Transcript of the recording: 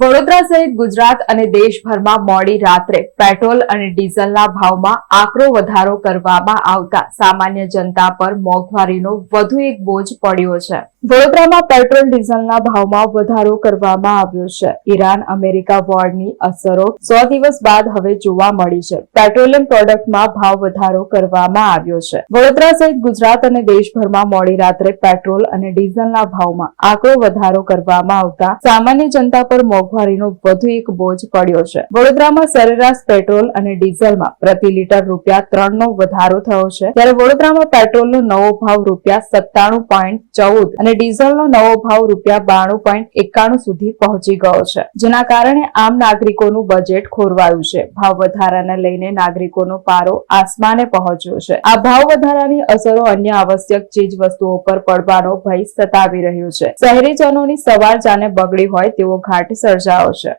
વડોદરા સહિત ગુજરાત અને દેશભરમાં મોડી રાત્રે પેટ્રોલ અને ડીઝલના ભાવમાં આકરો વધારો કરવામાં આવતા સામાન્ય જનતા પર મોંઘવારીનો વધુ એક બોજ પડ્યો છે. વડોદરામાં પેટ્રોલ ડીઝલના ભાવમાં વધારો કરવામાં આવ્યો છે. ઈરાન અમેરિકા વોરની અસરો 100 દિવસ બાદ હવે જોવા મળી છે. પેટ્રોલિયમ પ્રોડક્ટમાં ભાવ વધારો કરવામાં આવ્યો છે. વડોદરા સહિત ગુજરાત અને દેશભરમાં મોડી રાત્રે પેટ્રોલ અને ડીઝલના ભાવમાં આકરો વધારો કરવામાં આવતા સામાન્ય જનતા પર મોંઘવારીનો વધુ એક બોજ પડ્યો છે. વડોદરામાં સરેરાશ પેટ્રોલ અને ડીઝલમાં પ્રતિ લીટર ₹3 નો વધારો થયો છે. ત્યારે વડોદરામાં પેટ્રોલનો નવો ભાવ ₹97.14 અને ડીઝલનો નવો ભાવ ₹92.91 સુધી પહોંચી ગયો છે, જેના કારણે આમ નાગરિકોનું બજેટ ખોરવાયું છે. ભાવ વધારાને લઈને નાગરિકોનો પારો આસમાને પહોંચ્યો છે. આ ભાવ વધારાની અસરો અન્ય આવશ્યક ચીજ વસ્તુઓ પર પડવાનો ભય સતાવી રહ્યો છે. શહેરીજનોની સવાર જાણે બગડી હોય તેવો ઘાટ સર્જાયો છે.